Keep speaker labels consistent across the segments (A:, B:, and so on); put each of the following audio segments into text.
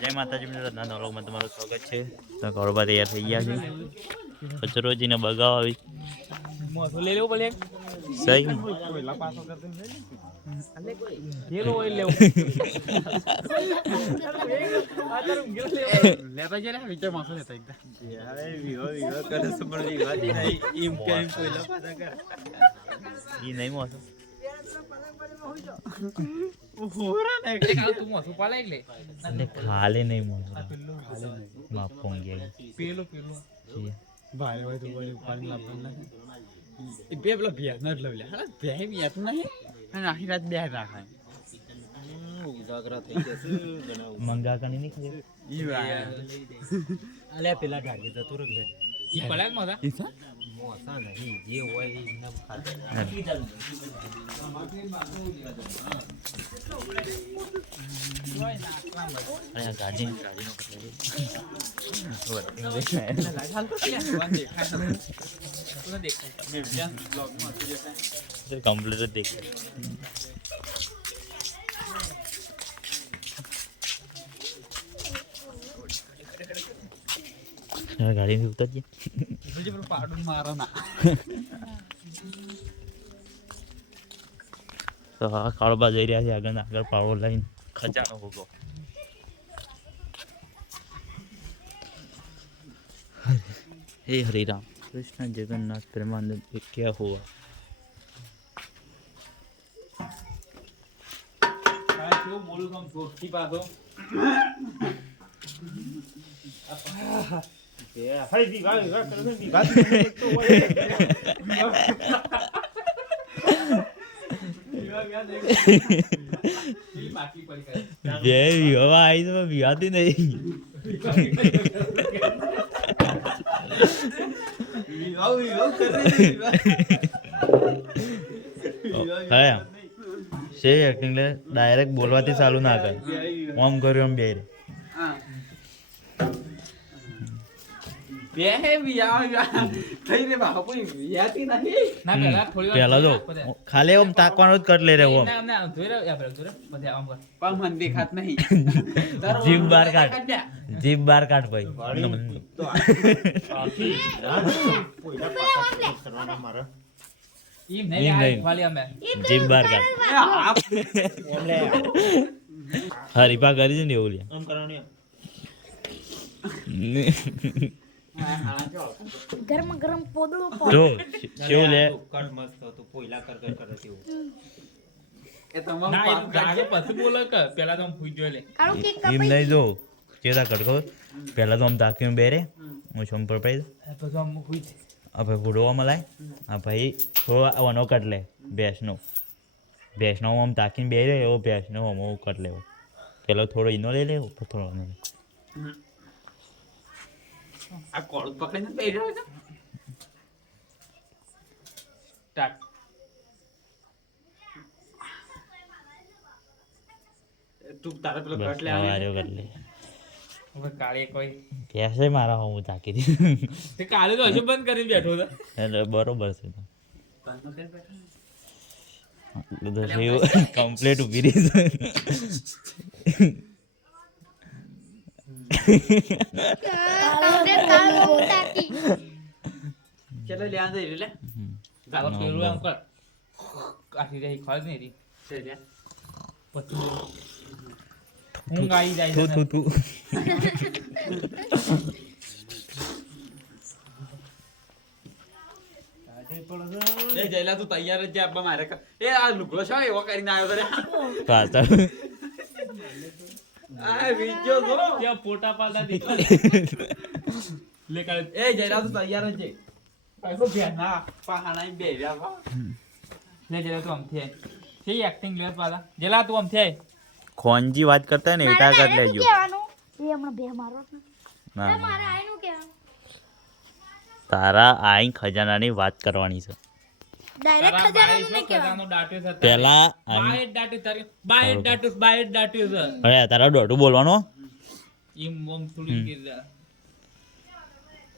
A: જય માતાજી, મિત્રો. નાના વ્લોગમાં તમારું સ્વાગત છે. તો કરોબા તૈયાર થઈ ગયા છે. કચરોજીને બગાવ આવી.
B: લઈ લેવું ભલે
A: સહી નહીં
B: તું મોસો પાલા એટલે
A: એટલે ખાલે નહીં માફ પોંગી
B: પેલું પેલું
A: ગઈ
B: ભાઈ તો બોલે પાણી લાવવાનું એ બે પેલા ભેસ ન લવ લે હા ભેસ બી નહીં અને આખી રાત બે રાખાય
A: મંગા કણી નહીં ખાઈ
B: ઈ વાત
C: અલ્યા પેલા ઢાગે જતો રહ્યો
B: પલાક મોસા
C: મોસા નહીં જે હોય એ નમ ખાતા
A: અને આ ગાડી કમ્પ્લીટ જ તો કાળબા જઈ રહ્યા છે આગળ આગળ પાવડો લઈને ખજાનો ભોગો હે હરિરામ કૃષ્ણ જગન્નાથ પ્રેમાનંદ ક્યાં હોવા
B: બોલું તો જોરથી પાછો
A: બે વિવાહ આવી તો વિવાહતી નહીં હા સે એક્ટિંગ લે ડાયરેક્ટ બોલવાથી ચાલુ ના કર ઓમ કર્યું એમ બે
B: પેલા
A: જો ખાલી ઓમ તાકવાનો જ કટ લે
B: જોઈ રહ્યો.
A: જીભ બહાર કાઢ. જીભ બહાર કાઢ ભાઈ. જીભ બહાર કાઢ. હરીફા કરી છે ને એવું
C: એમ.
D: ગરમ ગરમ પોદળું
A: જો કેવું લે?
C: કડ મસ્ત હતું પોઈલા કર કર કરે તેવું.
B: એ તમામ
E: ના
B: પાપ
E: એ ગાગે પછી બોલે કે પેલા તો આમ પૂછ જોઈ લે.
A: એમ નહીં જો કેતા કડકો પેલા તો આમ તાક્યું બેરે. હું છું પર
B: પછી આમ પૂછ
A: આ ભાઈ મલાય આ ભાઈ થોડો આવાનો કટ લે ભેંસનો. ભેંસનો આમ તાકીને બે રે એવો ભેંસનો આમ કટ લેવો. પેલો થોડો ઈનો લઈ લેવો થોડો.
B: આ કોળ પકડીને છે? તું તારે પેલો કટ લે
A: હવે કટ લે
E: હવે કાળે કોઈ.
A: ભેંસે મારા હું તાકી દીધું
E: તે કાલે તો હજુ બંધ કરીને બેઠો હતો
A: એટલે બરોબર છે તો. કમ્પ્લીટ ઊભી રહી છે.
D: કાળું કાળું
B: ચલો લે આંદે લે
E: કાલો પેલું આમ કર આખી રહી ખોલ નહીં રહી
B: છે લે
E: પછી ઊંઘ આવી જાય
A: તું તું તું
B: જયલા, તું તૈયાર જ આપવા મારે એ આ લુગડો છો એવો કરીને આવ્યો તો
A: પાછળ.
B: આ વિડિયો જો
E: ત્યાં પોટા પાડા દેખાય. લે કાલે
B: એ જયલા તું તૈયાર જ છે. પાછો ભેના પહાણા બે રહ્યા
E: લે જેલા તું આમ છે એક્ટિંગ પાડા જેલા તું આમથી આય.
A: ખોનજી વાત કરતા ને એટા કર લેજો.
D: એ હમણાં બે મારો ના
A: તારા આઈ ખજાનાની વાત કરવાની છે.
D: ડાયરેક્ટ ખજાનાનું નહીં કહેવાનું.
E: છે તારે? છે.
A: હવે તારા બોલવાનો?
E: ઈમ થોડી કીધા.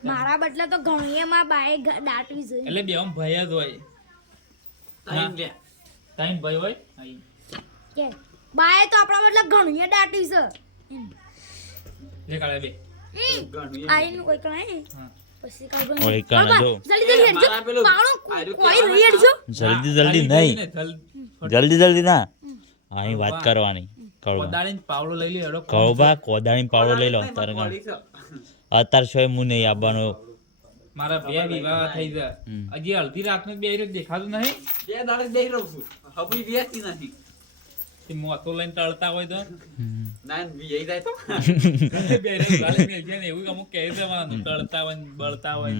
D: મારા બદલે તો ઘણી એમાં બાય દાટવી જોઈએ
E: એટલે બે આમ ભય જ હોય.
B: લે
E: ટાઈમ ભય હોય?
D: કે બાય તો આપણા બદલે ઘણીએ દાટવી છે.
E: લે કાલે બે.
B: ઘણું
D: આઈનું કોઈ કણાય
E: હા.
A: ઓય કાના જો.
D: જલ્દી જલ્દી
A: નહીં. જલ્દી જલ્દી. ના. અહીં વાત કરવાની.
E: પાવડો લઈ લે હેડો
A: કળવા કોદાળી પાવડો લઈ લો. અત્યારે છો હું નહીં આવવાનો
E: મારા બે વિવાહ થઈ ગયા. હજી અડધી રાતનું બે દેખાતું નહીં?
B: બે દાડે બેહી રહું છું. હવે બેસતી નથી
E: મોતો લઈને તળતા હોય તો.
B: ના વી જાય તો
E: બે રહ્યું ગાલી મેલ છે ને એવું અમુક કહી દેવાનું તળતા હોય બળતા હોય.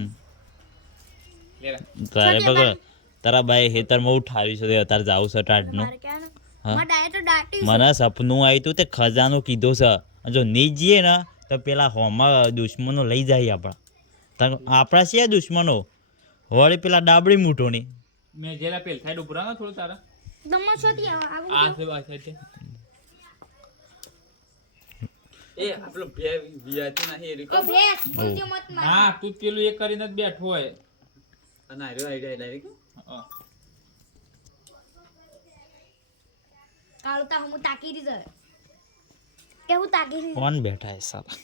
A: તારે બગડ તારા બાઈ હેતરમાં ઉઠાવી છે તે અત્યારે જાવ છે. ટાઢનું
D: નું તો
A: મને સપનું આવ્યું હતું તે ખજાનો કીધો છે. જો નહીં જઈએ ને તો પેલા હોમાં દુશ્મનો લઈ જાય આપણા. આપણા છે દુશ્મનો? વળી પેલા ડાબડી મૂઠોની
E: મેં જેલા પેલ સાઈડ ઉભરા ને થોડું તારા?
D: તમે છો ત્યાં આવું
E: આ છે આ સાઈડ છે
B: એ આપણો બે વિયાતી નહીં એ
D: ઓ ભેસ બોલજો મત માર
E: ના તું પેલું એ કરીને જ બેઠો હોય.
B: અને આર્યો આઈ ડાયરેક્ટ
E: હા.
D: હું. તાકી તાકી
A: કોણ બેઠા હે સાલા?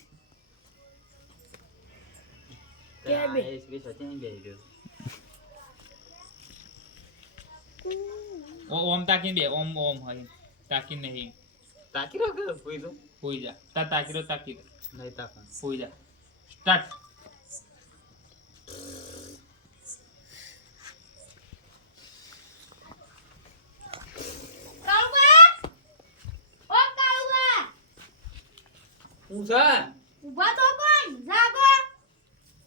D: કે બે.
E: ઓમ તાકીને બે ઓમ ઓમ હોય તાકી નહીં.
B: તાકી કે કોઈ તો
E: હોઈ જા. તા તાકી રહ્યો તાકી રહ્યો.
B: નહીં તાકા
E: હોઈ જા. સ્ટાર્ટ.
B: હું છે?
D: ઊભા તો કોણ? જાગો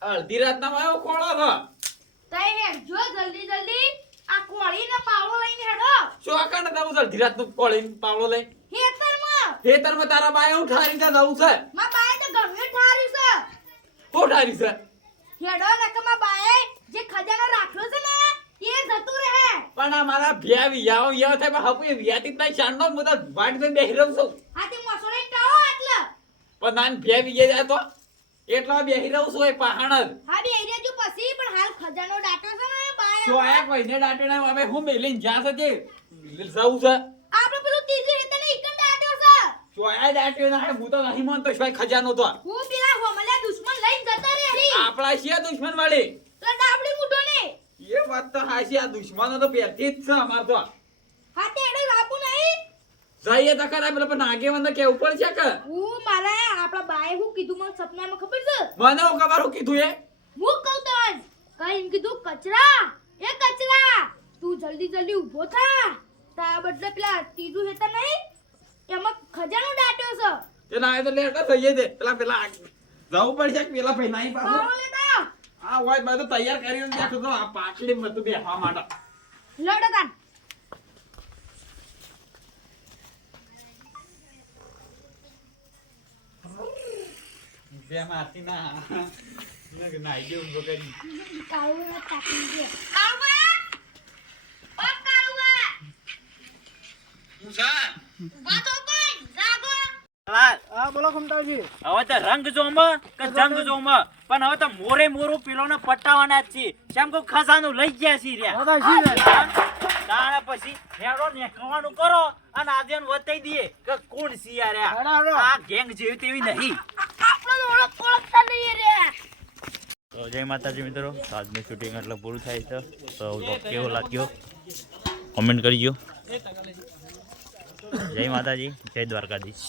B: અડધી રાતના માં ખોળો છો
D: તઈ હેડજો જલ્દી જલ્દી આ કોળીને પાવડો લઈને હેડો.
B: શું આકાંડ તમે અડધી રાતનું કોળીને પાવડો લઈ
D: ખેતરમાં
B: તારા બાએ ઉઠારી છે જવું છે?
D: માં બાએ તો ગમે ઠાર્યું છે.
B: ઉઠારી છે?
D: હેડો નકમા બાએ જે ખજાનો રાખ્યો છે ને એ જતું રહે.
B: પણ આ મારા ભ્યા વિયાઓ યાવ થાય પણ હપુ એ વિયાતી જ નહીં શાનનો હું તો વાટ જોઈને બેહી રહું છું.
D: હાથી મસોડે ટાળો એટલે.
B: પણ નાન ભ્યા વિયા જાય તો? એટલા બેહી રહું છું એ પહાણ જ
D: હા બેહી એરિયા જો પછી પણ હાલ ખજાનો ડાટો છે ને બાય
B: શું આ કોઈને દાટે ના હવે હું મેલીન જા છે જવું છે.
D: આપણે પેલું ત્રીજું ડાટો છે
B: ના હું તો નહીં માનતો ભાઈ ખજાનો તો
D: હું પેલા હોમલા દુશ્મન લઈને જતા રે. હરી
B: આપણા છે દુશ્મન વાળી
D: તો ડાબડી મુઢો ને
B: એ વાત તો હાચી આ દુશ્મનો તો પહેરતી જ છે અમાર તો.
D: હાથે એડે લાપુ નહીં.
B: જઈએ તો ખરા પેલા પણ આગેવાન તો કેવું પડશે કે.
D: હું મારા આપણા બાએ હું કીધું મને સપનામાં ખબર છે?
B: મને હું ખબર હું કીધું એ.
D: હું કહું કઈ એમ કીધું કચરા એ કચરા. તું જલ્દી જલ્દી ઊભો થા. તા બદલે પેલા ત્રીજું હેતર નહીં એમાં ખજાનો ડાટ્યો છે
B: તે ના તો લેટ થઈએ દે પેલા પેલા જવું પડશે કે પેલા ભાઈ નહીં પાછું
D: પાવડો લેતા
B: આ હોય મેં તો તૈયાર કરીને બેઠો તો આ પાટલી બધું બેસવા માટે
D: લડો તાન
B: બે મારતી ના નાઈ જેવું બગડી
D: કાળું તાકી દે કાળું ઓ કાળું
B: હું સા
D: ઊભા તો કોણ જાગો
A: હવે તો રંગ જોમાં કે જંગ જોમાં. પણ હવે તો મોરે મોરું પીલોને પટાવાના જ છે કેમ કે ખજાનું લઈ ગયા છે રહ્યા તાણે પછી હેડો નેકવાનું કરો અને આજે વતાઈ દઈએ કે કોણ સિયા આ ગેંગ જેવી તેવી નહીં.
D: આપણો ઓળખ ઓળખતા નહીં રે.
A: તો જય માતાજી મિત્રો. આજનું શૂટિંગ એટલે પૂરું થાય છે. તો કેવો લાગ્યો? કોમેન્ટ કરજો જય માતાજી. જય દ્વારકાધીશ.